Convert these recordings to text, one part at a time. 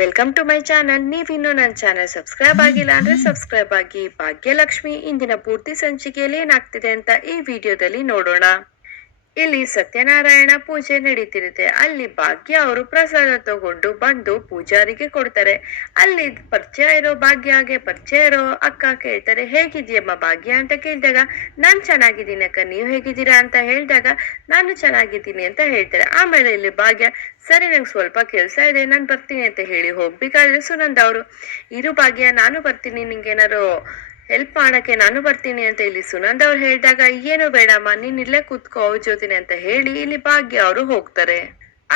Welcome to my channel. ನೀವಿನ್ನೂ ನನ್ನ channel subscribe ಆಗಿಲ್ಲ ಅಂದ್ರೆ ಸಬ್ಸ್ಕ್ರೈಬ್ ಆಗಿ. ಭಾಗ್ಯಲಕ್ಷ್ಮಿ ಇಂದಿನ ಪೂರ್ತಿ ಸಂಚಿಕೆಯಲ್ಲಿ ಏನಾಗ್ತಿದೆ ಅಂತ ಈ ವಿಡಿಯೋದಲ್ಲಿ ನೋಡೋಣ. ಇಲ್ಲಿ ಸತ್ಯನಾರಾಯಣ ಪೂಜೆ ನಡೀತಿರುತ್ತೆ. ಅಲ್ಲಿ ಭಾಗ್ಯ ಅವರು ಪ್ರಸಾದ ತಗೊಂಡು ಬಂದು ಪೂಜಾರಿಗೆ ಕೊಡ್ತಾರೆ. ಅಲ್ಲಿ ಪರಿಚಯ ಇರೋ ಭಾಗ್ಯಗೆ ಪರಿಚಯ ಇರೋ ಅಕ್ಕ ಕೇಳ್ತಾರೆ, ಹೇಗಿದ್ಯಮ್ಮ ಭಾಗ್ಯ ಅಂತ ಕೇಳಿದಾಗ, ನಾನ್ ಚೆನ್ನಾಗಿದ್ದೀನಿ ಅಕ್ಕ, ನೀವ್ ಹೇಗಿದ್ದೀರಾ ಅಂತ ಹೇಳಿದಾಗ, ನಾನು ಚೆನ್ನಾಗಿದ್ದೀನಿ ಅಂತ ಹೇಳ್ತಾರೆ. ಆಮೇಲೆ ಇಲ್ಲಿ ಭಾಗ್ಯ, ಸರಿ ನಂಗೆ ಸ್ವಲ್ಪ ಕೆಲ್ಸ ಇದೆ, ನಾನ್ ಬರ್ತೀನಿ ಅಂತ ಹೇಳಿ ಹೋಗ್ಬೇಕಾದ್ರೆ ಸುನಂದ ಅವರು, ಇರು ಭಾಗ್ಯ ನಾನು ಬರ್ತೀನಿ, ನಿಂಗೆ ಏನಾರು ಹೆಲ್ಪ್ ಮಾಡಕ್ಕೆ ನಾನು ಬರ್ತೀನಿ ಅಂತ ಇಲ್ಲಿ ಸುನಂದ್ ಅವ್ರು ಹೇಳಿದಾಗ, ಏನು ಬೇಡಮ್ಮ ನೀನ್ ಇಲ್ಲೇ ಕೂತ್ಕೋ ಅವ್ರ ಜೊತೆನೆ ಅಂತ ಹೇಳಿ ಇಲ್ಲಿ ಭಾಗ್ಯ ಅವರು ಹೋಗ್ತಾರೆ.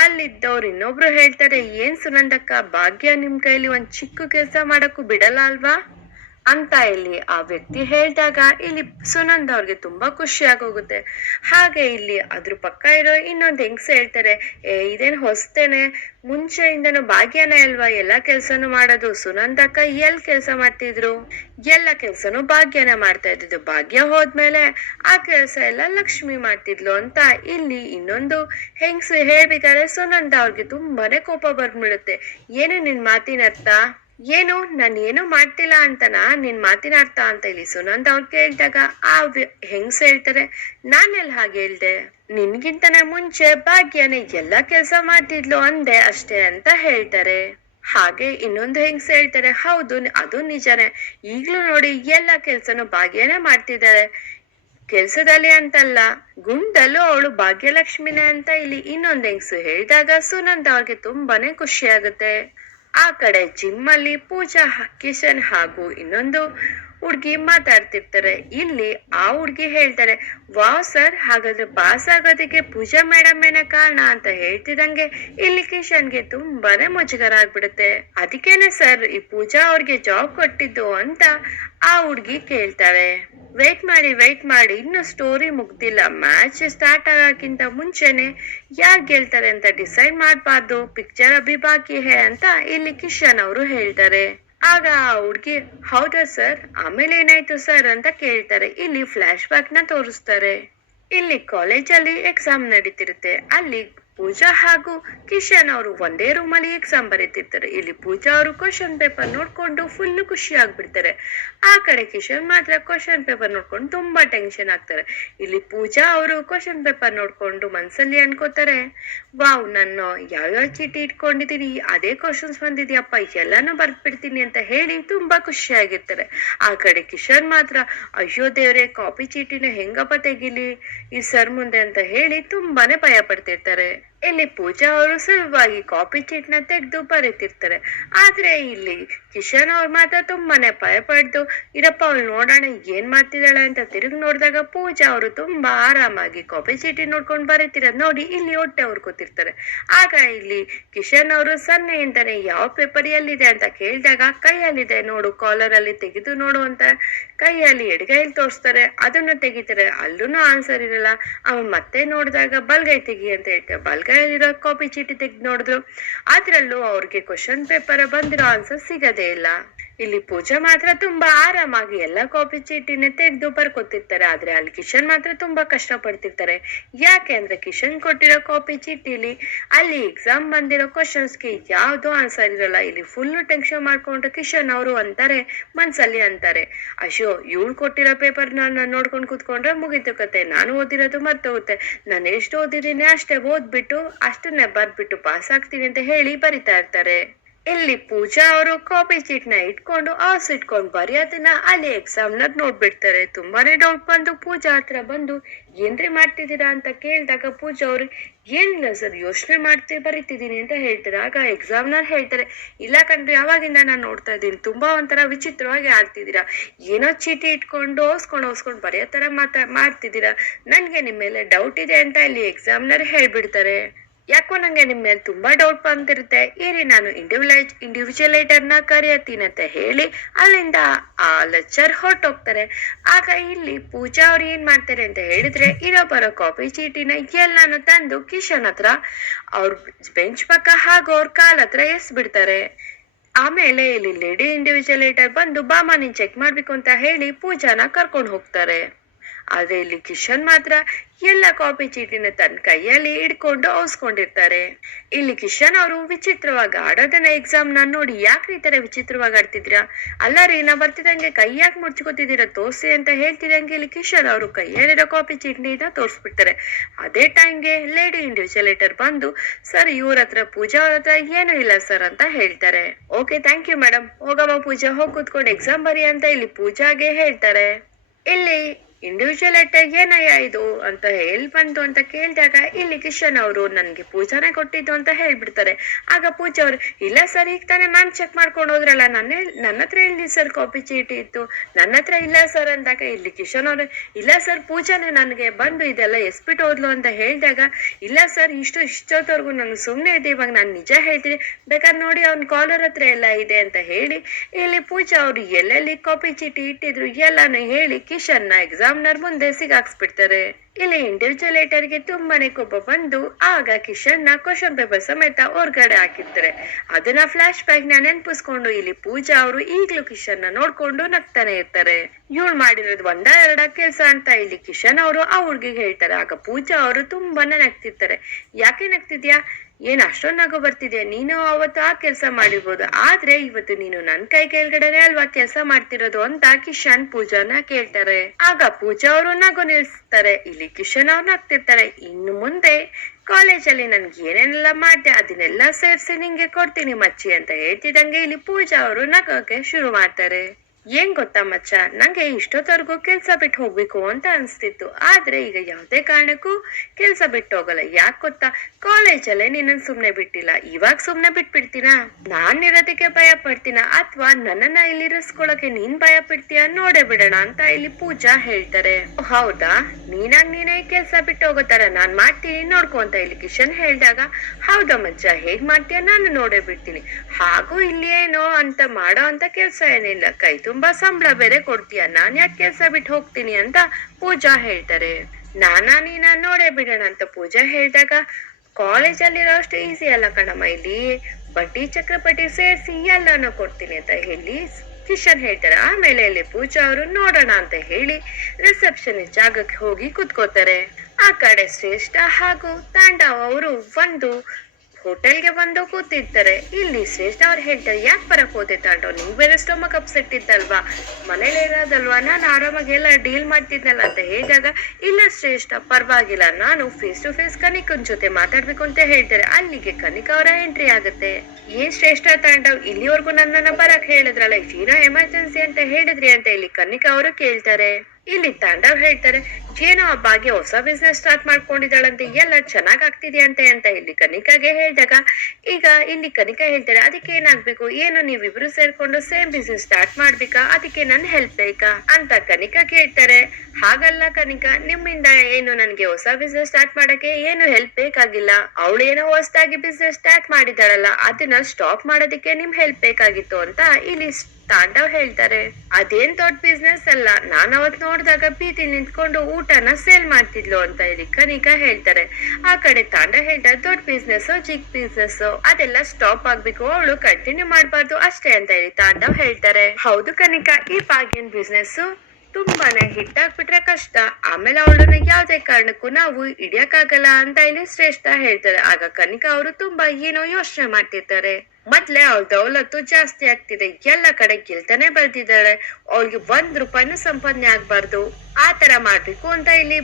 ಅಲ್ಲಿದ್ದವ್ರು ಇನ್ನೊಬ್ರು ಹೇಳ್ತಾರೆ, ಏನ್ ಸುನಂದಕ್ಕ, ಭಾಗ್ಯ ನಿಮ್ ಕೈಲಿ ಒಂದ್ ಚಿಕ್ಕ ಕೆಲ್ಸ ಮಾಡಕ್ಕೂ ಬಿಡಲ್ಲ ಅಲ್ವಾ ಅಂತ ಇಲ್ಲಿ ಆ ವ್ಯಕ್ತಿ ಹೇಳಿದಾಗ ಇಲ್ಲಿ ಸುನಂದ್ ಅವ್ರಿಗೆ ತುಂಬಾ ಖುಷಿ ಆಗೋಗುತ್ತೆ. ಹಾಗೆ ಇಲ್ಲಿ ಅದ್ರ ಪಕ್ಕ ಇರೋ ಇನ್ನೊಂದ್ ಹೆಂಗ್ಸ ಹೇಳ್ತಾರೆ, ಇದೇನ್ ಹೊಸ್ತೇನೆ, ಮುಂಚೆಯಿಂದನೂ ಭಾಗ್ಯನೇ ಅಲ್ವಾ ಎಲ್ಲಾ ಕೆಲ್ಸನೂ ಮಾಡೋದು, ಸುನಂದಕ್ಕ ಎಲ್ ಕೆಲ್ಸ ಮಾಡ್ತಿದ್ರು, ಎಲ್ಲ ಕೆಲ್ಸನೂ ಭಾಗ್ಯನೇ ಮಾಡ್ತಾ ಇದ್ದಿದ್ದು, ಭಾಗ್ಯ ಹೋದ್ಮೇಲೆ ಆ ಕೆಲ್ಸ ಎಲ್ಲ ಲಕ್ಷ್ಮಿ ಮಾಡ್ತಿದ್ಲು ಅಂತ ಇಲ್ಲಿ ಇನ್ನೊಂದು ಹೆಂಗ್ಸು ಹೇಳ್ಬೇಕಾದ್ರೆ ಸುನಂದ ಅವ್ರಿಗೆ ತುಂಬಾನೇ ಕೋಪ ಬಂದ್ಬಿಡುತ್ತೆ. ಏನು ನಿನ್ ಮಾತಿನ ಅರ್ಥ, ಏನು ನಾನು ಏನು ಮಾಡ್ತಿಲ್ಲ ಅಂತನಾ ನಿನ್ ಮಾತಿನ ಅರ್ಥ ಅಂತ ಇಲ್ಲಿ ಸುನಂದ್ ಅವ್ರು ಕೇಳಿದಾಗ ಆ ಹೆಂಗ್ಸ್ ಹೇಳ್ತಾರೆ, ನಾನೆಲ್ಲ ಹಾಗೆ ಹೇಳ್ದೆ, ನಿನ್ಗಿಂತನೇ ಮುಂಚೆ ಭಾಗ್ಯನೇ ಎಲ್ಲಾ ಕೆಲ್ಸ ಮಾಡ್ತಿದ್ಲು ಅಂದೆ ಅಷ್ಟೇ ಅಂತ ಹೇಳ್ತಾರೆ. ಹಾಗೆ ಇನ್ನೊಂದು ಹೆಂಗ್ಸ್ ಹೇಳ್ತಾರೆ, ಹೌದು ಅದು ನಿಜನೇ, ಈಗ್ಲೂ ನೋಡಿ ಎಲ್ಲಾ ಕೆಲ್ಸನೂ ಭಾಗ್ಯನೇ ಮಾಡ್ತಿದ್ದಾರೆ, ಕೆಲ್ಸದಲ್ಲಿ ಅಂತಲ್ಲ ಗುಂಡಲ್ಲೂ ಅವಳು ಭಾಗ್ಯಲಕ್ಷ್ಮಿನೇ ಅಂತ ಇಲ್ಲಿ ಇನ್ನೊಂದ್ ಹೆಂಗ್ಸು ಹೇಳಿದಾಗ ಸುನಂದ್ ಅವ್ರಿಗೆ ತುಂಬಾನೇ ಖುಷಿ ಆಗುತ್ತೆ. ಆ ಕಡೆ ಜಿಮ್ ಅಲ್ಲಿ ಪೂಜಾ ಕಿಶನ್ ಹಾಗೂ ಇನ್ನೊಂದು ಹುಡ್ಗಿ ಮಾತಾಡ್ತಿರ್ತಾರೆ. ಇಲ್ಲಿ ಆ ಹುಡ್ಗಿ ಹೇಳ್ತಾರೆ, ವಾವ್ ಸರ್, ಹಾಗಾದ್ರೆ ಪಾಸ್ ಆಗೋದಕ್ಕೆ ಪೂಜಾ ಮೇಡಮ್ ಏನ ಕಾರಣ ಅಂತ ಹೇಳ್ತಿದಂಗೆ ಇಲ್ಲಿ ಕಿಶನ್ಗೆ ತುಂಬಾನೇ ಮುಜುಗರ ಆಗ್ಬಿಡುತ್ತೆ. ಅದಕ್ಕೇನೆ ಸರ್ ಈ ಪೂಜಾ ಅವ್ರಿಗೆ ಜಾಬ್ ಕೊಟ್ಟಿದ್ದು ಅಂತ ಆ ಹುಡ್ಗಿ ಕೇಳ್ತಾಳೆ. ವೆಯ್ಟ್ ಮಾಡಿ ಇನ್ನು ಸ್ಟೋರಿ ಮುಗ್ದಿಲ್ಲ, ಮ್ಯಾಚ್ ಸ್ಟಾರ್ಟ್ ಆಗಕ್ಕಿಂತ ಮುಂಚೆನೆ ಯಾರ್ ಗೆಲ್ತಾರೆ ಅಂತ ಡಿಸೈಡ್ ಮಾಡ್ಬಾರ್ದು, ಪಿಕ್ಚರ್ ಅಭಿ ಬಾಕಿ ಹೇ ಅಂತ ಇಲ್ಲಿ ಕಿಶನ್ ಅವರು ಹೇಳ್ತಾರೆ. ಆಗ ಆ ಹುಡ್ಗಿ, ಹೌದಾ ಸರ್, ಆಮೇಲೆ ಏನಾಯ್ತು ಸರ್ ಅಂತ ಕೇಳ್ತಾರೆ. ಇಲ್ಲಿ ಫ್ಲಾಶ್ ಬ್ಯಾಕ್ ನ ತೋರಿಸ್ತಾರೆ. ಇಲ್ಲಿ ಕಾಲೇಜಲ್ಲಿ ಎಕ್ಸಾಮ್ ನಡೀತಿರುತ್ತೆ. ಅಲ್ಲಿ ಪೂಜಾ ಹಾಗೂ ಕಿಶನ್ ಅವರು ಒಂದೇ ರೂಮ್ ಅಲ್ಲಿ ಎಕ್ಸಾಮ್ ಬರೀತಿರ್ತಾರೆ. ಇಲ್ಲಿ ಪೂಜಾ ಅವರು ಕ್ವಶನ್ ಪೇಪರ್ ನೋಡ್ಕೊಂಡು ಫುಲ್ ಖುಷಿ ಆಗ್ಬಿಡ್ತಾರೆ. ಆ ಕಡೆ ಕಿಶನ್ ಮಾತ್ರ ಕ್ವಶನ್ ಪೇಪರ್ ನೋಡ್ಕೊಂಡು ತುಂಬಾ ಟೆನ್ಷನ್ ಆಗ್ತಾರೆ. ಇಲ್ಲಿ ಪೂಜಾ ಅವರು ಕ್ವಶನ್ ಪೇಪರ್ ನೋಡ್ಕೊಂಡು ಮನ್ಸಲ್ಲಿ ಅನ್ಕೋತಾರೆ, ವಾವ್, ನಾನು ಯಾವ್ಯಾವ ಚೀಟಿ ಇಟ್ಕೊಂಡಿದೀನಿ ಅದೇ ಕ್ವಶನ್ಸ್ ಬಂದಿದ್ಯಪ್ಪ, ಎಲ್ಲಾನು ಬರ್ದ್ಬಿಡ್ತೀನಿ ಅಂತ ಹೇಳಿ ತುಂಬಾ ಖುಷಿ ಆಗಿರ್ತಾರೆ. ಆ ಕಡೆ ಕಿಶನ್ ಮಾತ್ರ, ಅಯ್ಯೋ ದೇವ್ರೆ, ಕಾಪಿ ಚೀಟಿನ ಹೆಂಗಪ್ಪ ತೆಗಿಲಿ ಈ ಸರ್ ಮುಂದೆ ಅಂತ ಹೇಳಿ ತುಂಬಾನೇ ಭಯ ಪಡ್ತಿರ್ತಾರೆ. ಇಲ್ಲಿ ಪೂಜಾ ಅವರು ಸುಲಭವಾಗಿ ಕಾಪಿ ಚೀಟ್ನ ತೆಗೆದು ಬರೀತಿರ್ತಾರೆ. ಆದ್ರೆ ಇಲ್ಲಿ ಕಿಶನ್ ಅವ್ರು ಮಾತ್ರ ತುಂಬಾನೇ ಭಯ ಪಡ್ದು, ಇರಪ್ಪ ಅವಳು ನೋಡೋಣ ಏನ್ ಮಾಡ್ತಿದ್ದಾಳೆ ಅಂತ ತಿರುಗಿ ನೋಡಿದಾಗ ಪೂಜಾ ಅವರು ತುಂಬಾ ಆರಾಮಾಗಿ ಕಾಪಿ ಚೀಟಿ ನೋಡ್ಕೊಂಡು ಬರೀತಿರೋದ್ ನೋಡಿ ಇಲ್ಲಿ ಹೊಟ್ಟೆ ಕೂತಿರ್ತಾರೆ. ಆಗ ಇಲ್ಲಿ ಕಿಶನ್ ಅವರು ಸನ್ನೆಯಿಂದಾನೆ ಯಾವ ಪೇಪರ್ ಎಲ್ಲಿದೆ ಅಂತ ಕೇಳಿದಾಗ, ಕೈಯಲ್ಲಿದೆ ನೋಡು, ಕಾಲರ್ ಅಲ್ಲಿ ತೆಗೆದು ನೋಡು ಅಂತ ಕೈಯಲ್ಲಿ ಎಡಗೈಲಿ ತೋರಿಸ್ತಾರೆ. ಅದನ್ನು ತೆಗಿತಾರೆ, ಅಲ್ಲೂ ಆನ್ಸರ್ ಇರಲ್ಲ. ಅವನ್ ಮತ್ತೆ ನೋಡಿದಾಗ ಬಲ್ಗೈ ತೆಗಿ ಅಂತ ಹೇಳ್ತಾರೆ. ಬಲ್ಗೈಲಿರೋ ಕಾಪಿ ಚೀಟಿ ತೆಗೆದು ನೋಡಿದ್ರು, ಅದ್ರಲ್ಲೂ ಅವ್ರಿಗೆ ಕ್ವಶನ್ ಪೇಪರ್ ಬಂದಿರೋ ಆನ್ಸರ್ ಸಿಗದೇ ಇಲ್ಲ. ಇಲ್ಲಿ ಪೂಜಾ ಮಾತ್ರ ತುಂಬಾ ಆರಾಮಾಗಿ ಎಲ್ಲಾ ಕಾಪಿ ಚೀಟಿನ ತೆಗೆದು ಬರ್ಕೊತಿರ್ತಾರೆ. ಆದ್ರೆ ಅಲ್ಲಿ ಕಿಶನ್ ಮಾತ್ರ ತುಂಬಾ ಕಷ್ಟ ಪಡ್ತಿರ್ತಾರೆ. ಯಾಕೆ ಅಂದ್ರೆ ಕಿಶನ್ ಕೊಟ್ಟಿರೋ ಕಾಪಿ ಚೀಟಿಲಿ ಅಲ್ಲಿ ಎಕ್ಸಾಮ್ ಬಂದಿರೋ ಕ್ವಶನ್ಸ್ಗೆ ಯಾವ್ದು ಆನ್ಸರ್ ಇರಲ್ಲ. ಇಲ್ಲಿ ಫುಲ್ ಟೆನ್ಷನ್ ಮಾಡ್ಕೊಂಡು ಕಿಶನ್ ಅವರು ಅಂತಾರೆ, ಮನ್ಸಲ್ಲಿ ಅಂತಾರೆ, ಅಯ್ಯೋ ಇವ್ಳು ಕೊಟ್ಟಿರೋ ಪೇಪರ್ ನಾನು ನೋಡ್ಕೊಂಡು ಕೂತ್ಕೊಂಡ್ರೆ ಮುಗಿತು ಕತೆ, ನಾನು ಓದಿರೋದು ಮರ್ತೋಗುತ್ತೆ, ನಾನು ಎಷ್ಟು ಓದಿದ್ದೀನಿ ಅಷ್ಟೇ ಓದ್ಬಿಟ್ಟು ಅಷ್ಟನ್ನೇ ಬರ್ದ್ಬಿಟ್ಟು ಪಾಸ್ ಆಗ್ತೀನಿ ಅಂತ ಹೇಳಿ ಬರಿತಾ ಇರ್ತಾರೆ. ಇಲ್ಲಿ ಪೂಜಾ ಅವರು ಕಾಪಿ ಚೀಟ್ ನ ಇಟ್ಕೊಂಡು ಇಟ್ಕೊಂಡು ಬರೆಯೋದನ್ನ ಅಲ್ಲಿ ಎಕ್ಸಾಮ್ನರ್ ನೋಡ್ಬಿಡ್ತಾರೆ. ತುಂಬಾನೇ ಡೌಟ್ ಬಂದು ಪೂಜಾ ಹತ್ರ ಬಂದು, ಏನ್ರಿ ಮಾಡ್ತಿದ್ದೀರಾ ಅಂತ ಕೇಳಿದಾಗ ಪೂಜಾ ಅವ್ರು, ಏನಿಲ್ಲ ಸರ್, ಯೋಚನೆ ಮಾಡ್ತಿ ಬರೀತಿದ್ದೀನಿ ಅಂತ ಹೇಳ್ತಾರೆ. ಆಗ ಎಕ್ಸಾಮ್ನರ್ ಹೇಳ್ತಾರೆ, ಇಲ್ಲ ಕಣ್ರಿ, ಯಾವಾಗಿಂದ ನಾನು ನೋಡ್ತಾ ಇದ್ದೀನಿ, ತುಂಬಾ ಒಂಥರ ವಿಚಿತ್ರವಾಗಿ ಆಡ್ತಿದ್ದೀರಾ, ಏನೋ ಚೀಟಿ ಇಟ್ಕೊಂಡು ಓಸ್ಕೊಂಡು ಬರೆಯೋ ತರ ಮಾಡ್ತಿದ್ದೀರಾ, ನನ್ಗೆ ನಿಮ್ ಮೇಲೆ ಡೌಟ್ ಇದೆ ಅಂತ ಇಲ್ಲಿ ಎಕ್ಸಾಮ್ನರ್ ಹೇಳ್ಬಿಡ್ತಾರೆ. ಯಾಕೋ ನಂಗೆ ನಿಮ್ ಮೇಲೆ ತುಂಬಾ ಡೌಟ್ ಬಂದಿರುತ್ತೆ, ಇರಿ ನಾನು ಇಂಡಿವಿಜುವಲೇಟರ್ ನ ಕರೆಯತ್ತೀನಿ ಅಂತ ಹೇಳಿ ಅಲ್ಲಿಂದ ಆ ಲೆಕ್ಚರ್ ಹೊರಟೋಗ್ತಾರೆ. ಆಗ ಇಲ್ಲಿ ಪೂಜಾ ಅವ್ರು ಏನ್ ಮಾಡ್ತಾರೆ ಅಂತ ಹೇಳಿದ್ರೆ, ಇರೋ ಬರೋ ಕಾಪಿ ಚೀಟಿನ ಎಲ್ಲಾನು ತಂದು ಕಿಶನ್ ಹತ್ರ ಅವ್ರ ಬೆಂಚ್ ಪಕ್ಕ ಹಾಗೂ ಅವ್ರ ಕಾಲ್ ಹತ್ರ ಎಸ್ಬಿಡ್ತಾರೆ. ಆಮೇಲೆ ಇಲ್ಲಿ ಲೇಡಿ ಇಂಡಿವಿಜುವಲೇಟರ್ ಬಂದು, ಬಾಮ ನೀನ್ ಚೆಕ್ ಮಾಡ್ಬೇಕು ಅಂತ ಹೇಳಿ ಪೂಜಾನ ಕರ್ಕೊಂಡು ಹೋಗ್ತಾರೆ. ಆದ್ರೆ ಇಲ್ಲಿ ಕಿಶನ್ ಮಾತ್ರ ಎಲ್ಲ ಕಾಪಿ ಚೀಟಿನ ತನ್ನ ಕೈಯಲ್ಲಿ ಹಿಡ್ಕೊಂಡು ಅವಸ್ಕೊಂಡಿರ್ತಾರೆ. ಇಲ್ಲಿ ಕಿಶನ್ ಅವರು ವಿಚಿತ್ರವಾಗಿ ಆಡೋದನ್ನ ಎಕ್ಸಾಮ್ ನ ನೋಡಿ ಯಾಕ್ರಿ ಈ ತರ ವಿಚಿತ್ರವಾಗಿ ಆಡ್ತಿದ್ರಾ, ಅಲ್ಲ ರೀ ನಾ ಬರ್ತಿದಂಗೆ ಕೈ ಯಾಕೆ ಮುಚ್ಕೋತಿದ್ದೀರಾ ತೋರ್ಸಿ ಅಂತ ಹೇಳ್ತಿದಂಗೆ ಇಲ್ಲಿ ಕಿಶನ್ ಅವರು ಕೈಯಲ್ಲಿರೋ ಕಾಪಿ ಚೀಟಿನ ತೋರ್ಸ್ಬಿಡ್ತಾರೆ. ಅದೇ ಟೈಮ್ಗೆ ಲೇಡಿ ಇನ್ವಿಜಿಲೇಟರ್ ಬಂದು ಸರ್ ಇವ್ರ ಹತ್ರ ಪೂಜಾ ಅವ್ರ ಹತ್ರ ಏನು ಇಲ್ಲ ಸರ್ ಅಂತ ಹೇಳ್ತಾರೆ. ಓಕೆ ಥ್ಯಾಂಕ್ ಯು ಮೇಡಮ್, ಹೋಗಮ್ಮ ಪೂಜಾ ಹೋಗಿ ಕೂತ್ಕೊಂಡು ಎಕ್ಸಾಮ್ ಬರಿ ಅಂತ ಇಲ್ಲಿ ಪೂಜಾಗೆ ಹೇಳ್ತಾರೆ. ಇಲ್ಲಿ ಇಂಡಿವಿಜುವಲೇಟರ್ ಏನಯ್ಯ ಇದು ಅಂತ ಹೇಳಿ ಬಂತು ಅಂತ ಕೇಳಿದಾಗ ಇಲ್ಲಿ ಕಿಶನ್ ಅವರು ನನ್ಗೆ ಪೂಜಾನೇ ಕೊಟ್ಟಿದ್ದು ಅಂತ ಹೇಳ್ಬಿಡ್ತಾರೆ. ಆಗ ಪೂಜಾ ಅವರು ಇಲ್ಲ ಸರ್ ಈಗ ತಾನೇ ಮ್ಯಾಮ್ ಚೆಕ್ ಮಾಡ್ಕೊಂಡು ಹೋದ್ರಲ್ಲ ನನ್ನ ಹತ್ರ ಇಲ್ಲಿ ಸರ್ ಕಾಪಿ ಚೀಟಿ ಇತ್ತು, ನನ್ನ ಹತ್ರ ಇಲ್ಲ ಸರ್ ಅಂದಾಗ ಇಲ್ಲಿ ಕಿಶನ್ ಅವರು ಇಲ್ಲ ಸರ್ ಪೂಜಾನೇ ನನಗೆ ಬಂದು ಇದೆಲ್ಲ ಎಸ್ಬಿಟ್ಟು ಹೋದ್ಲು ಅಂತ ಹೇಳಿದಾಗ ಇಲ್ಲ ಸರ್ ಇಷ್ಟೊತ್ತವರೆಗೂ ನಾನು ಸುಮ್ಮನೆ ಇದ್ದೆ, ಇವಾಗ ನಾನು ನಿಜ ಹೇಳ್ತೀನಿ ಬೇಕಾದ್ರೆ ನೋಡಿ ಅವ್ನ ಕಾಲರ್ ಹತ್ರ ಎಲ್ಲ ಇದೆ ಅಂತ ಹೇಳಿ ಇಲ್ಲಿ ಪೂಜಾ ಅವರು ಎಲ್ಲೆಲ್ಲಿ ಕಾಪಿ ಚೀಟಿ ಇಟ್ಟಿದ್ರು ಎಲ್ಲಾನು ಹೇಳಿ ಕಿಶನ್ ನ ಎಕ್ಸಾಮ್ನರ್ ಮುಂದೆ ಸಿಗಾಕ್ಸ್ಬಿಡ್ತಾರೆ. ಇಲ್ಲಿ ಇಂಡಿವಿಜುವಲೇಟರ್ಗೆ ತುಂಬಾನೇ ಕೋಪ ಬಂದು ಆಗ ಕಿಶನ್ ನ ಕ್ವಶನ್ ಪೇಪರ್ ಸಮೇತ ಹೊರ್ಗಡೆ ಹಾಕಿರ್ತಾರೆ. ಅದನ್ನ ಫ್ಲಾಶ್ ಬ್ಯಾಕ್ ನ ನೆನ್ಪಿಸ್ಕೊಂಡು ಇಲ್ಲಿ ಪೂಜಾ ಅವರು ಈಗ್ಲೂ ಕಿಶನ್ ನ ನೋಡ್ಕೊಂಡು ನಗ್ತಾನೆ ಇರ್ತಾರೆ. ಇವಳು ಮಾಡಿರೋದು ಒಂದ ಎರಡ ಕೆಲ್ಸ ಅಂತ ಇಲ್ಲಿ ಕಿಶನ್ ಅವರು ಆ ಹುಡ್ಗಿಗೆ ಹೇಳ್ತಾರೆ. ಆಗ ಪೂಜಾ ಅವರು ತುಂಬಾನೇ ನಗ್ತಿರ್ತಾರೆ. ಯಾಕೆ ನಗ್ತಿದ್ಯಾ, ಏನ್ ಅಷ್ಟೊಂದು ನಗು ಬರ್ತಿದ್ಯಾ, ನೀನು ಅವತ್ತು ಆ ಕೆಲ್ಸ ಮಾಡಿರ್ಬೋದು ಆದ್ರೆ ಇವತ್ತು ನೀನು ನನ್ ಕೈ ಕೆಳಗಡೆನೆ ಅಲ್ವಾ ಕೆಲ್ಸ ಮಾಡ್ತಿರೋದು ಅಂತ ಕಿಶನ್ ಪೂಜಾನ ಕೇಳ್ತಾರೆ. ಆಗ ಪೂಜಾ ಅವರು ನಗು ನಿಲ್ಸ್ತಾರೆ. ಇಲ್ಲಿ ಕಿಶನ್ ಅವ್ರು ನಗ್ತಿರ್ತಾರೆ. ಇನ್ನು ಮುಂದೆ ಕಾಲೇಜಲ್ಲಿ ನನ್ಗೆ ಏನೇನೆಲ್ಲ ಮಾಡ್ದೆ ಅದನ್ನೆಲ್ಲ ಸೇರ್ಸಿ ನಿಂಗೆ ಕೊಡ್ತೀನಿ ಮಚ್ಚಿ ಅಂತ ಹೇಳ್ತಿದಂಗೆ ಇಲ್ಲಿ ಪೂಜಾ ಅವರು ನಗೋಕೆ ಶುರು ಮಾಡ್ತಾರೆ. ಏನ್ ಗೊತ್ತಾ ಮಚ್ಚ, ನಂಗೆ ಇಷ್ಟೊತ್ತವರೆಗೂ ಕೆಲ್ಸ ಬಿಟ್ಟು ಹೋಗ್ಬೇಕು ಅಂತ ಅನ್ಸ್ತಿತ್ತು ಆದ್ರೆ ಈಗ ಯಾವ್ದೇ ಕಾರಣಕ್ಕೂ ಕೆಲ್ಸ ಬಿಟ್ಟು ಹೋಗಲ್ಲ. ಯಾಕೆ ಗೊತ್ತಾ, ಕಾಲೇಜಲ್ಲೇ ನಿನ್ನ ಸುಮ್ನೆ ಬಿಟ್ಟಿಲ್ಲ, ಇವಾಗ ಸುಮ್ನೆ ಬಿಟ್ಬಿಡ್ತೀನಾ, ನಾನ್ ಇರೋದಕ್ಕೆ ಭಯ ಪಡ್ತೀನ ಅಥವಾ ನನ್ನನ್ನ ಇಲ್ಲಿ ಇರಿಸ್ಕೊಳಕ್ಕೆ ನೀನ್ ಭಯ ಪಡ್ತೀಯ ನೋಡೇ ಬಿಡೋಣ ಅಂತ ಇಲ್ಲಿ ಪೂಜಾ ಹೇಳ್ತಾರೆ. ಹೌದಾ, ನೀನೇ ಕೆಲ್ಸ ಬಿಟ್ಟು ಹೋಗೋತಾರ ನಾನ್ ಮಾಡ್ತೀನಿ ನೋಡ್ಕೊ ಅಂತ ಇಲ್ಲಿ ಕಿಶನ್ ಹೇಳ್ದಾಗ ಹೌದಾ ಮಚ್ಚ ಹೇಗ್ ಮಾಡ್ತೀಯ ನಾನು ನೋಡೇ ಬಿಡ್ತೀನಿ, ಹಾಗೂ ಇಲ್ಲಿ ಏನೋ ಅಂತ ಮಾಡೋ ಅಂತ ಕೆಲ್ಸ ಏನಿಲ್ಲ, ಕೈ ತುಂಬಾ ಸಂಬಳ ಬೇರೆ ಕೊಡ್ತೀಯ, ನಾನ್ ಯಾಕೆ ಕೆಲ್ಸ ಬಿಟ್ಟು ಹೋಗ್ತೀನಿ ಅಂತ ಪೂಜಾ ಹೇಳ್ತಾರೆ. ನೀನ ನೋಡೇ ಬಿಡೋಣ ಅಂತ ಪೂಜಾ ಹೇಳಿದಾಗ ಕಾಲೇಜಲ್ಲಿರೋ ಅಷ್ಟು ಈಸಿ ಅಲ್ಲ ಕಣಮ್ಮ, ಇಲ್ಲಿ ಬಡ್ಡಿ ಚಕ್ರಪಟ್ಟಿ ಸೇರಿಸಿ ಎಲ್ಲಾನು ಕೊಡ್ತೀನಿ ಅಂತ ಹೇಳಿ ಕಿಶನ್ ಹೇಳ್ತಾರೆ. ಆಮೇಲೆ ಇಲ್ಲಿ ಪೂಜಾ ಅವರು ನೋಡೋಣ ಅಂತ ಹೇಳಿ ರಿಸೆಪ್ಷನ್ ಜಾಗಕ್ಕೆ ಹೋಗಿ ಕುತ್ಕೋತಾರೆ. ಆ ಕಡೆ ಶ್ರೇಷ್ಠ ಹಾಗೂ ತಾಂಡವ್ ಅವರು ಒಂದು ಹೋಟೆಲ್ಗೆ ಬಂದು ಕೂತಿರ್ತಾರೆ. ಇಲ್ಲಿ ಶ್ರೇಷ್ಠ ಅವ್ರು ಹೇಳ್ತಾರೆ ಯಾಕೆ ಬರಕ್ ಹೋದೆ ತಾಂಡವ್, ನಿಂಗ್ ಬೇರೆ ಸ್ಟೊಮಕ್ ಅಪ್ಸೆಟ್ ಇತ್ತಲ್ವಾ, ಮನೇಲಿ ಇರೋದಲ್ವಾ, ನಾನು ಆರಾಮಾಗಿ ಎಲ್ಲ ಡೀಲ್ ಮಾಡ್ತಿದ್ನಲ್ಲ ಅಂತ ಹೇಳಿದಾಗ ಇಲ್ಲ ಶ್ರೇಷ್ಠ ಪರವಾಗಿಲ್ಲ, ನಾನು ಫೇಸ್ ಟು ಫೇಸ್ ಕನಿಕನ್ ಜೊತೆ ಮಾತಾಡ್ಬೇಕು ಅಂತ ಹೇಳ್ತಾರೆ. ಅಲ್ಲಿಗೆ ಕನಿಕಾ ಅವರ ಎಂಟ್ರಿ ಆಗುತ್ತೆ. ಏನ್ ಶ್ರೇಷ್ಠ ತಾಂಡವ್ ಇಲ್ಲಿವರೆಗೂ ನನ್ನನ್ನ ಬರಕ್ ಹೇಳಿದ್ರಲ್ಲ, ಏನೋ ಎಮರ್ಜೆನ್ಸಿ ಅಂತ ಹೇಳಿದ್ರಿ ಅಂತ ಇಲ್ಲಿ ಕನಿಕಾ ಅವರು ಕೇಳ್ತಾರೆ. ಇಲ್ಲಿ ತಾಂಡವ್ ಹೇಳ್ತಾರೆ ಏನೋ ಆ ಭಾಗ್ಯ ಹೊಸ ಬಿಸ್ನೆಸ್ ಸ್ಟಾರ್ಟ್ ಮಾಡ್ಕೊಂಡಿದ್ದಾಳಂತೆ, ಎಲ್ಲ ಚೆನ್ನಾಗ್ ಆಗ್ತಿದೆ ಅಂತ ಇಲ್ಲಿ ಕನಿಕಾಗೆ ಹೇಳಿದಾಗ ಈಗ ಇಲ್ಲಿ ಕನಿಕಾ ಹೇಳ್ತಾರೆ ಅದಕ್ಕೆ ಏನಾಗ್ಬೇಕು, ಏನು ನೀವಿಬ್ರು ಸೇರ್ಕೊಂಡು ಸೇಮ್ ಬಿಸ್ನೆಸ್ ಸ್ಟಾರ್ಟ್ ಮಾಡ್ಬೇಕಾ, ಅದಕ್ಕೆ ನನ್ ಹೆಲ್ಪ್ ಬೇಕಾ ಅಂತ ಕನಿಕಾ ಕೇಳ್ತಾರೆ. ಹಾಗಲ್ಲ ಕನಿಕಾ, ನಿಮ್ಮಿಂದ ಏನು ನನ್ಗೆ ಹೊಸ ಬಿಸ್ನೆಸ್ ಸ್ಟಾರ್ಟ್ ಮಾಡಕ್ಕೆ ಏನು ಹೆಲ್ಪ್ ಬೇಕಾಗಿಲ್ಲ, ಅವಳೇನೋ ಹೊಸದಾಗಿ ಬಿಸ್ನೆಸ್ ಸ್ಟಾರ್ಟ್ ಮಾಡಿದಾಳಲ್ಲ ಅದನ್ನ ಸ್ಟಾಪ್ ಮಾಡೋದಕ್ಕೆ ನಿಮ್ ಹೆಲ್ಪ್ ಬೇಕಾಗಿತ್ತು ಅಂತ ಇಲ್ಲಿ ತಾಂಡವ್ ಹೇಳ್ತಾರೆ. ಅದೇನ್ ದೊಡ್ಡ ಬಿಸ್ನೆಸ್ ಅಲ್ಲ, ನಾನ್ ಅವತ್ ನೋಡಿದಾಗ ಬೀದಿ ನಿಂತ್ಕೊಂಡು ಊಟನ ಸೇಲ್ ಮಾಡ್ತಿದ್ಲು ಅಂತ ಇಲ್ಲಿ ಕನಿಕಾ ಹೇಳ್ತಾರೆ. ಆ ಕಡೆ ತಾಂಡವ್ ಹೇಳ್ತಾರೆ ದೊಡ್ಡ ಬಿಸ್ನೆಸ್ ಚಿಕ್ಕ ಬಿಸ್ನೆಸ್ ಅದೆಲ್ಲ ಸ್ಟಾಪ್ ಆಗ್ಬೇಕು, ಅವಳು ಕಂಟಿನ್ಯೂ ಮಾಡ್ಬಾರ್ದು ಅಷ್ಟೇ ಅಂತ ಹೇಳಿ ತಾಂಡವ್ ಹೇಳ್ತಾರೆ. ಹೌದು ಕನಿಕಾ, ಈ ಭಾಗ್ಯನ್ ಬಿಸ್ನೆಸ್ ತುಂಬಾನೇ ಹಿಟ್ ಆಗ್ಬಿಟ್ರೆ ಕಷ್ಟ, ಆಮೇಲೆ ಅವಳನ್ನ ಯಾವ್ದೇ ಕಾರಣಕ್ಕೂ ನಾವು ಹಿಡಿಯಕ್ಕಾಗಲ್ಲ ಅಂತ ಇಲ್ಲಿ ಶ್ರೇಷ್ಠ ಹೇಳ್ತಾರೆ. ಆಗ ಕನಿಕಾ ಅವರು ತುಂಬಾ ಏನೋ ಯೋಚನೆ ಮಾಡ್ತಿರ್ತಾರೆ. ಮೊದ್ಲೇ ಅವಳ ದೌಲತ್ತು ಜಾಸ್ತಿ ಆಗ್ತಿದೆ, ಎಲ್ಲ ಕಡೆ ಗೆಲ್ತಾನೆ ಬೆಳ್ತಿದ್ದಾಳೆ, ಅವಳಿಗೆ ₹1 ಸಂಪಾದನೆ ಆಗ್ಬಾರ್ದು, ಆ ತರ ಮಾಡ್ಬೇಕು ಅಂತ ಇಲ್ಲಿ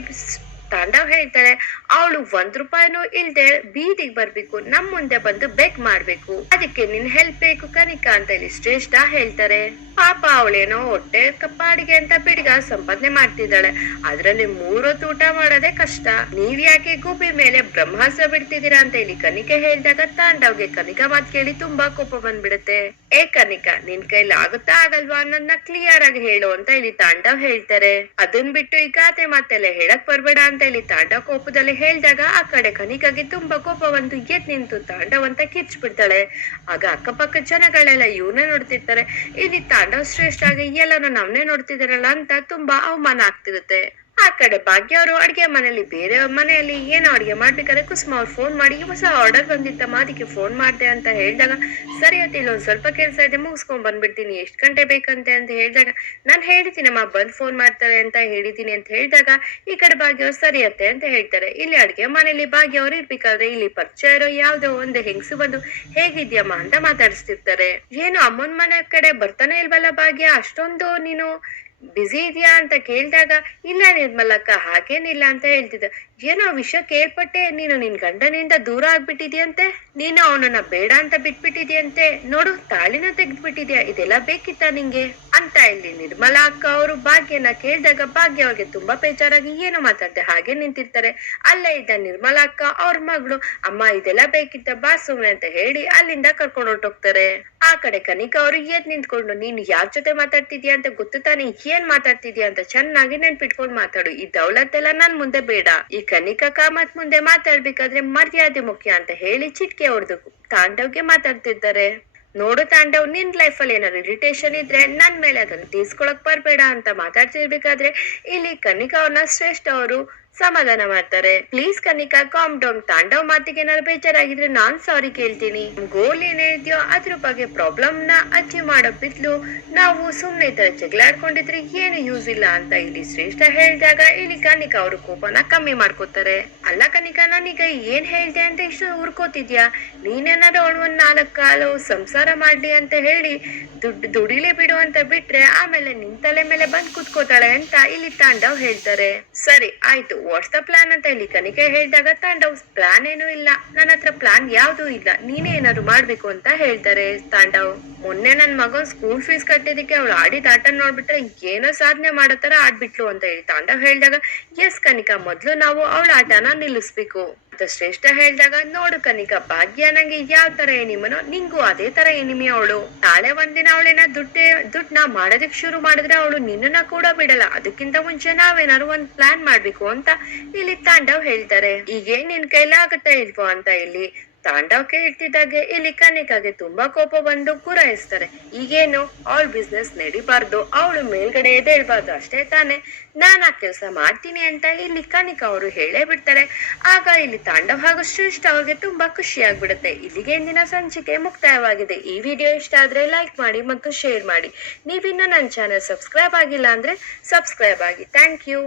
ತಾಂಡವ್ ಹೇಳ್ತಾರೆ. ಅವಳು ₹1 ಇಲ್ದೆ ಬೀದಿಗೆ ಬರ್ಬೇಕು, ನಮ್ ಮುಂದೆ ಬಂದು ಬೆಗ್ ಮಾಡ್ಬೇಕು, ಅದಕ್ಕೆ ನಿನ್ ಹೆಲ್ಪ್ ಬೇಕು ಕನಿಕಾ ಅಂತ ಇಲ್ಲಿ ಶ್ರೇಷ್ಠ ಹೇಳ್ತಾರೆ. ಪಾಪ ಅವಳೇನೋ ಹೊಟ್ಟೆ ಕಪ್ಪಾಡಿಗೆ ಅಂತ ಬಿಡಿಗ ಸಂಪಾದನೆ ಮಾಡ್ತಿದ್ದಾಳೆ, ಅದ್ರಲ್ಲಿ 3 ಹೊತ್ತು ಊಟ ಮಾಡೋದೇ ಕಷ್ಟ, ನೀವ್ ಯಾಕೆ ಗುಬ್ಬಿ ಮೇಲೆ ಬ್ರಹ್ಮಾಸ್ತ್ರ ಬಿಡ್ತಿದ್ದೀರಾ ಅಂತ ಇಲ್ಲಿ ಕನಿಕಾ ಹೇಳಿದಾಗ ತಾಂಡವ್ಗೆ ಕನಿಕಾ ಮಾತ್ ಕೇಳಿ ತುಂಬಾ ಕೋಪ ಬಂದ್ಬಿಡುತ್ತೆ. ಏ ಕನಿಕಾ, ನಿನ್ ಕೈಲಿ ಆಗುತ್ತಾ ಆಗಲ್ವಾ ನನ್ನ ಕ್ಲಿಯರ್ ಆಗಿ ಹೇಳು ಅಂತ ಇಲ್ಲಿ ತಾಂಡವ್ ಹೇಳ್ತಾರೆ. ಅದನ್ ಬಿಟ್ಟು ಈ ಗಾದೆ ಮಾತೆಲ್ಲ ಹೇಳಕ್ ಬರ್ಬೇಡ ಅಂತ ಇಲ್ಲಿ ತಾಂಡವ್ ಕೋಪದಲ್ಲಿ ಹೇಳ್ದಾಗ ಆ ಕಡೆ ಕನಿಕಾಗೆ ತುಂಬಾ ಕೋಪ ಬಂದು ಎದ್ ನಿಂತು ತಾಂಡವ್ ಅಂತ ಕಿರ್ಚ್ಬಿಡ್ತಾಳೆ. ಆಗ ಅಕ್ಕಪಕ್ಕ ಜನಗಳೆಲ್ಲ ಇವನೇ ನೋಡ್ತಿರ್ತಾರೆ. ಇಲ್ಲಿ ತಾಂಡವ್ ಶ್ರೇಷ್ಠ ಆಗಿ ಎಲ್ಲಾನು ನಮ್ನೆ ನೋಡ್ತಿದಾರಲ್ಲ ಅಂತ ತುಂಬಾ ಅವಮಾನ ಆಗ್ತಿರುತ್ತೆ. ಆ ಕಡೆ ಭಾಗ್ಯ ಅವರು ಅಡ್ಗೆ ಮನೆಯಲ್ಲಿ ಬೇರೆ ಮನೆಯಲ್ಲಿ ಏನೋ ಅಡ್ಗೆ ಮಾಡ್ಬೇಕಾದ್ರೆ ಕುಸುಮ ಅವ್ರು ಫೋನ್ ಮಾಡಿ ಹೊಸ ಆರ್ಡರ್ ಬಂದಿತ್ತಮ್ಮ ಅದಕ್ಕೆ ಫೋನ್ ಮಾಡ್ದೆ ಅಂತ ಹೇಳಿದಾಗ ಸರಿ ಅತ್ತೆ ಇಲ್ಲೊಂದ್ ಸ್ವಲ್ಪ ಕೆಲಸ ಇದೆ ಮುಗಿಸ್ಕೊಂಡ್ ಬಂದ್ಬಿಡ್ತೀನಿ ಎಷ್ಟ್ ಗಂಟೆ ಬೇಕಂತೆ ಅಂತ ಹೇಳಿದಾಗ ನಾನ್ ಹೇಳಿದ್ದೀನಮ್ಮ ಬಂದ್ ಫೋನ್ ಮಾಡ್ತಾರೆ ಅಂತ ಹೇಳಿದೀನಿ ಅಂತ ಹೇಳಿದಾಗ ಈ ಕಡೆ ಭಾಗ್ಯ ಅವ್ರು ಸರಿ ಅತ್ತೆ ಅಂತ ಹೇಳ್ತಾರೆ. ಇಲ್ಲಿ ಅಡ್ಗೆ ಮನೆಯಲ್ಲಿ ಭಾಗ್ಯ ಅವ್ರು ಇರ್ಬೇಕಾದ್ರೆ ಇಲ್ಲಿ ಪರಿಚಯ ಇರೋ ಯಾವ್ದೋ ಒಂದು ಹೆಂಗಸು ಬಂದು ಹೇಗಿದ್ಯಮ್ಮ ಅಂತ ಮಾತಾಡಿಸ್ತಿರ್ತಾರೆ. ಏನು ಅಮ್ಮನ್ ಮನೆ ಕಡೆ ಬರ್ತಾನೆ ಇಲ್ವಲ್ಲ ಭಾಗ್ಯ, ಅಷ್ಟೊಂದು ನೀನು ಬಿಸಿ ಇದೆಯಾ ಅಂತ ಕೇಳಿದಾಗ ಇಲ್ಲ ನಿರ್ಮಲಕ್ಕ ಹಾಗೇನಿಲ್ಲ ಅಂತ ಹೇಳ್ತಿದ್ದ. ಏನೋ ವಿಷಯ ಕೇಳ್ಪಟ್ಟೆ, ನೀನು ನಿನ್ ಗಂಡನಿಂದ ದೂರ ಆಗ್ಬಿಟ್ಟಿದ್ಯಂತೆ, ನೀನು ಅವನನ್ನ ಬೇಡ ಅಂತ ಬಿಟ್ಬಿಟ್ಟಿದ್ಯಂತೆ, ನೋಡು ತಾಳಿನ ತೆಗೆದ್ಬಿಟ್ಟಿದ್ಯಾ, ಇದೆಲ್ಲ ಬೇಕಿತ್ತ ನಿಂಗೆ ಅಂತ ಇಲ್ಲಿ ನಿರ್ಮಲಾ ಅಕ್ಕ ಅವರು ಭಾಗ್ಯನ ಕೇಳಿದಾಗ ಭಾಗ್ಯ ಅವ್ರಿಗೆ ತುಂಬಾ ಬೇಜಾರಾಗಿ ಏನೋ ಮಾತಾಡ್ದೆ ಹಾಗೆ ನಿಂತಿರ್ತಾರೆ. ಅಲ್ಲೇ ಇದ್ದ ನಿರ್ಮಲಾ ಅಕ್ಕ ಅವ್ರ ಮಗಳು ಅಮ್ಮ ಇದೆಲ್ಲ ಬೇಕಿತ್ತ ಬಾ ಸುಮ್ನೆ ಅಂತ ಹೇಳಿ ಅಲ್ಲಿಂದ ಕರ್ಕೊಂಡು ಹೊರಟೋಗ್ತಾರೆ. ಆ ಕಡೆ ಕನಿಕಾ ಅವರು ಎದ್ ನಿಂತ್ಕೊಂಡು ನೀನು ಯಾರ್ ಜೊತೆ ಮಾತಾಡ್ತಿದ್ಯಾ ಅಂತ ಗೊತ್ತು ತಾನೆ, ಏನ್ ಮಾತಾಡ್ತಿದ್ಯಾ ಅಂತ ಚೆನ್ನಾಗಿ ನೆನ್ಪಿಟ್ಕೊಂಡ್ ಮಾತಾಡು, ಈ ದೌಲತ್ತೆಲ್ಲ ನನ್ ಮುಂದೆ ಬೇಡ. ಈ ಕನಿಕಾ ಕಾಮತ್ ಮುಂದೆ ಮಾತಾಡ್ಬೇಕಾದ್ರೆ ಮರ್ಯಾದೆ ಮುಖ್ಯ ಅಂತ ಹೇಳಿ ಚಿಟ್ಕೆ ಹೊಡೆದು ತಾಂಡವ್ಗೆ ಮಾತಾಡ್ತಿದ್ದಾರೆ. ನೋಡು ತಾಂಡವ್, ನಿನ್ ಲೈಫ್ ಅಲ್ಲಿ ಏನಾದ್ರು ಇರಿಟೇಷನ್ ಇದ್ರೆ ನನ್ ಮೇಲೆ ಅದನ್ನ ತೀರ್ಸ್ಕೊಳಕ್ ಬರ್ಬೇಡ ಅಂತ ಮಾತಾಡ್ತಿರ್ಬೇಕಾದ್ರೆ ಇಲ್ಲಿ ಕನಿಕಾ ಅವ್ರನ್ನ ಶ್ರೇಷ್ಠ ಅವರು ಸಮಾಧಾನ ಮಾಡ್ತಾರೆ. Please Kanika calm down, Tandav ಮಾತಿಗೆ ಏನಾದ್ರು ಬೇಜಾರಾಗಿದ್ರೆ ನಾನ್ ಸಾರಿ ಕೇಳ್ತೀನಿ. ಗೋಲ್ ಏನಿದ್ಯೋ ಅದ್ರ ಬಗ್ಗೆ ಪ್ರಾಬ್ಲಮ್ ನ ಅಚೀವ್ ಮಾಡೋ ಬಿದ್ಲು ನಾವು ಸುಮ್ನೆ ತರ ಜಗಳಾಡ್ಕೊಂಡಿದ್ರೆ ಏನು ಯೂಸ್ ಇಲ್ಲ ಅಂತ ಇಲ್ಲಿ ಶ್ರೇಷ್ಠ ಹೇಳಿದಾಗ ಇಲ್ಲಿ ಕನಿಕಾ ಅವರು ಕೋಪನ ಕಮ್ಮಿ ಮಾಡ್ಕೋತಾರೆ. ಅಲ್ಲ ಕನಿಕಾ, ನಾನೀಗ ಏನ್ ಹೇಳ್ದೆ ಅಂತ ಇಷ್ಟು ಉರ್ಕೋತಿದ್ಯಾ, ನೀನೇನಾದ್ರು ಅವಳು ಒಂದ್ 4 ಕಾಲು ಸಂಸಾರ ಮಾಡ್ಲಿ ಅಂತ ಹೇಳಿ ದುಡಿಲಿ ಬಿಡು ಅಂತ ಬಿಟ್ರೆ ಆಮೇಲೆ ನಿನ್ ತಲೆ ಮೇಲೆ ಬಂದ್ ಕುತ್ಕೋತಾಳೆ ಅಂತ ಇಲ್ಲಿ ತಾಂಡವ್ ಹೇಳ್ತಾರೆ. ಸರಿ ಆಯ್ತು, ವಾಟ್ಸ್ ದ ಪ್ಲಾನ್ ಅಂತ ಇಲ್ಲಿ ಕನಿಕೆ ಹೇಳಿದಾಗ ತಾಂಡವ್ ಪ್ಲಾನ್ ಏನು ಇಲ್ಲ, ನನ್ನ ಹತ್ರ ಪ್ಲಾನ್ ಯಾವ್ದು ಇಲ್ಲ, ನೀನೇ ಏನಾದ್ರು ಮಾಡ್ಬೇಕು ಅಂತ ಹೇಳ್ತಾರೆ. ತಾಂಡವ್ ಮೊನ್ನೆ ನನ್ ಮಗನ್ ಸ್ಕೂಲ್ ಫೀಸ್ ಕಟ್ಟಿದಕ್ಕೆ ಅವಳು ಆಡಿದ ಆಟ ನೋಡ್ಬಿಟ್ರೆ ಏನೋ ಸಾಧನೆ ಮಾಡೋ ತರ ಆಡ್ಬಿಟ್ಲು ಅಂತ ಹೇಳಿ ತಾಂಡವ್ ಹೇಳಿದಾಗ ಎಸ್ ಕನಿಕಾ, ಮೊದ್ಲು ನಾವು ಅವಳ ಆಟನ ನಿಲ್ಲಿಸ್ಬೇಕು ಅಂತ ಶ್ರೇಷ್ಠ ಹೇಳಿದಾಗ ನೋಡು ಕನಿಕಾ, ಭಾಗ್ಯ ನಂಗೆ ಯಾವ ತರ ಎನಿಮನೋ ನಿಂಗೂ ಅದೇ ತರ ಎನಿಮಿ ಅವಳು. ನಾಳೆ ಒಂದಿನ ಅವಳೇನ ದುಡ್ಡನ್ನ ಮಾಡೋದಕ್ ಶುರು ಮಾಡಿದ್ರೆ ಅವಳು ನಿನ್ನನ್ನ ಕೂಡ ಬಿಡಲ್ಲ, ಅದಕ್ಕಿಂತ ಮುಂಚೆ ನಾವೇನಾದ್ರು ಒಂದ್ ಪ್ಲಾನ್ ಮಾಡ್ಬೇಕು ಅಂತ ಇಲ್ಲಿ ತಾಂಡವ್ ಹೇಳ್ತಾರೆ. ಈಗೇನ್ ನಿನ್ ಕೈಲಾಗತ್ತಾ ಇಲ್ವೋ ಅಂತ ಇಲ್ಲಿ ತಾಂಡವ್ ಕೇಳ್ತಿದ್ದಾಗೆ ಇಲ್ಲಿ ಕನಿಕಾಗೆ ತುಂಬಾ ಕೋಪ ಬಂದು ಗುರಾಯಿಸ್ತಾರೆ. ಈಗೇನು ಅವಳ ಬಿಸ್ನೆಸ್ ನಡಿಬಾರ್ದು, ಅವಳು ಮೇಲ್ಗಡೆ ಎದ್ದೇಳ್ಬಾರ್ದು ಅಷ್ಟೇ ತಾನೆ, ನಾನ್ ಆ ಕೆಲ್ಸ ಮಾಡ್ತೀನಿ ಅಂತ ಇಲ್ಲಿ ಕನಿಕಾ ಅವರು ಹೇಳೇ ಬಿಡ್ತಾರೆ. ಆಗ ಇಲ್ಲಿ ತಾಂಡವ್ ಹಾಗೂ ಶ್ರೇಷ್ಠ ಅವ್ರಿಗೆ ತುಂಬಾ ಖುಷಿ ಆಗ್ಬಿಡುತ್ತೆ. ಇಲ್ಲಿಗೆ ಇಂದಿನ ಸಂಚಿಕೆ ಮುಕ್ತಾಯವಾಗಿದೆ. ಈ ವಿಡಿಯೋ ಇಷ್ಟ ಆದ್ರೆ ಲೈಕ್ ಮಾಡಿ ಮತ್ತು ಶೇರ್ ಮಾಡಿ. ನೀವಿನ್ನು ನನ್ನ ಚಾನೆಲ್ ಸಬ್ಸ್ಕ್ರೈಬ್ ಆಗಿಲ್ಲ ಅಂದ್ರೆ ಸಬ್ಸ್ಕ್ರೈಬ್ ಆಗಿ. Thank you.